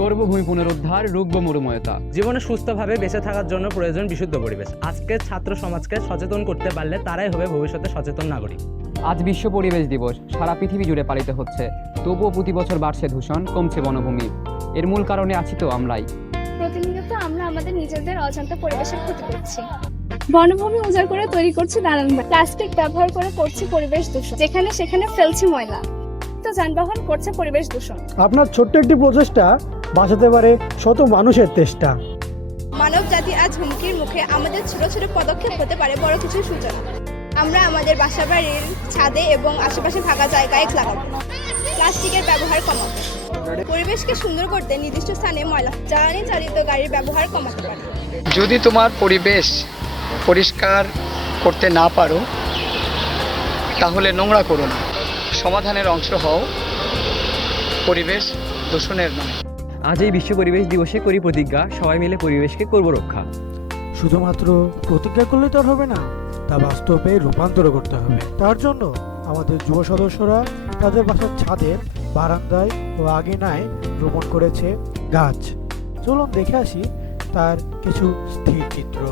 করব ভূমি পুনরুদ্ধার, রুখব মরুময়তা। জীবনে সুস্থভাবে বেঁচে থাকার জন্য প্রয়োজন বিশুদ্ধ পরিবেশ। আজকের ছাত্র সমাজকে সচেতন করতে পারলে তারাই হবে ভবিষ্যতে সচেতন নাগরিক। আজ বিশ্ব পরিবেশ দিবস সারা পৃথিবী জুড়ে পালিত হচ্ছে, তবুও প্রতি বছর বাড়ছে দূষণ, কমছে বনভূমি। এর মূল কারণে আছি তো আমরাই। প্রতিনিয়ত আমরা আমাদের নিজেদের অজান্তে পরিবেশের ক্ষতি করছি। বনভূমি উজাড় করে তৈরি করছি দালান বাড়ি, প্লাস্টিক ব্যবহার করে করছি পরিবেশ দূষণ, যেখানে সেখানে ফেলছি ময়লা, তো যানবাহন করছে পরিবেশ দূষণ। আপনার ছোট্ট একটি প্রচেষ্টা বাঁচাতে পারে শত মানুষের চেষ্টা। মানব জাতি আজ হুমকির মুখে, আমাদের ছোট ছোট পদক্ষেপ হতে পারে বড় কিছু সূচনা। আমরা আমাদের বাসাবাড়ির ছাদে এবং আশেপাশে ফাঁকা জায়গায় লাগাবো, প্লাস্টিকের ব্যবহার কমাবো, পরিবেশকে সুন্দর করতে নির্দিষ্ট স্থানে ময়লা জ্বালানি চালিত গাড়ির ব্যবহার কমাতে পারি। যদি তোমার পরিবেশ পরিষ্কার করতে না পারো, তাহলে নোংরা করো না, সমাধানের অংশ হও, পরিবেশ দূষণের নয়। আজ এই বিশ্ব পরিবেশ দিবসে করি প্রতিজ্ঞা, সবাই মিলে পরিবেশকে করব রক্ষা। শুধুমাত্র প্রতিজ্ঞা করলে তো আর হবে না, তা বাস্তবে রূপান্তর করতে হবে। তার জন্য আমাদের যুব সদস্যরা তাদের বাসার ছাদের, বারান্দায় ও আঙিনায় রোপণ করেছে গাছ। চলুন দেখে আসি তার কিছু স্থির চিত্র।